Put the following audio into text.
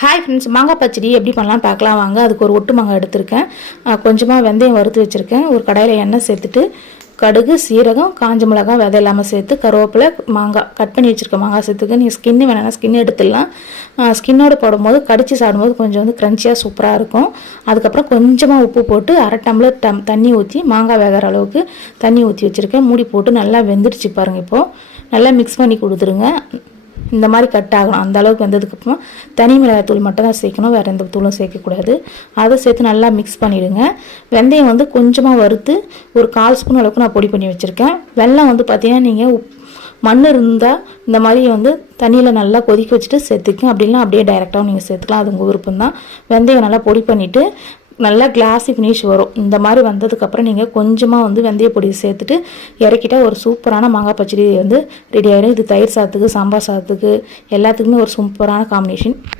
Hi friends, மாங்காய் பச்சடி எப்படி பண்ணலாம் பார்க்கலாம் வாங்க. அதுக்கு ஒரு ஒட்டு மாங்காய் எடுத்திருக்கேன். கொஞ்சமாக வெந்தயம் வறுத்து வச்சுருக்கேன். ஒரு கடாயில் எண்ணெய் சேர்த்துட்டு கடுகு, சீரகம், காஞ்ச மிளகாய் விதை இல்லாமல் சேர்த்து கருவேப்பிலை, மாங்காய் கட் பண்ணி வச்சுருக்க மாங்காய் சேர்த்துக்கு. நீங்கள் ஸ்கின்னு வேணாம்னா ஸ்கின்னு எடுத்துடலாம். ஸ்கின்னோடு போடும்போது கடிச்சு சாப்பிடும்போது கொஞ்சம் க்ரன்ச்சியாக சூப்பராக இருக்கும். அதுக்கப்புறம் கொஞ்சமாக உப்பு போட்டு அரை டம்ளர் தண்ணி ஊற்றி மாங்காய் வேகிற அளவுக்கு தண்ணி ஊற்றி வச்சுருக்கேன். மூடி போட்டு நல்லா வெந்துடுச்சு பாருங்கள். இப்போது நல்லா மிக்ஸ் பண்ணி கொடுத்துருங்க. இந்த மாதிரி கட் ஆகணும். அந்த அளவுக்கு வெந்ததுக்கப்புறமா தனி மிளகாய் மட்டும் தான் சேர்க்கணும், வேறு எந்த தூளும் சேர்க்கக்கூடாது. அதை சேர்த்து நல்லா மிக்ஸ் பண்ணிவிடுங்க. வெந்தயம் கொஞ்சமாக வறுத்து ஒரு 1/4 ஸ்பூன் அளவுக்கு நான் பொடி பண்ணி வச்சுருக்கேன். வெல்லம் பார்த்தீங்கன்னா நீங்கள் மண் இருந்தால் இந்த மாதிரி தண்ணியில் நல்லா கொதிக்க வச்சுட்டு சேர்த்துக்கங்க. அப்படின்னா அப்படியே டைரெக்டாகவும் நீங்கள் சேர்த்துக்கலாம், அது உங்கள் விருப்பம் தான். வெந்தயம் நல்லா பொடி பண்ணிவிட்டு நல்லா கிளாஸி ஃபினிஷ் வரும். இந்த மாதிரி வந்ததுக்கப்புறம் நீங்கள் கொஞ்சமாக வெந்தய பொடி சேர்த்துட்டு இறக்கிட்டால் ஒரு சூப்பரான மாங்காய் பச்சடி ரெடி ஆகிடும். இது தயிர் சாதத்துக்கு, சாம்பார் சாதத்துக்கு எல்லாத்துக்குமே ஒரு சூப்பரான காம்பினேஷன்.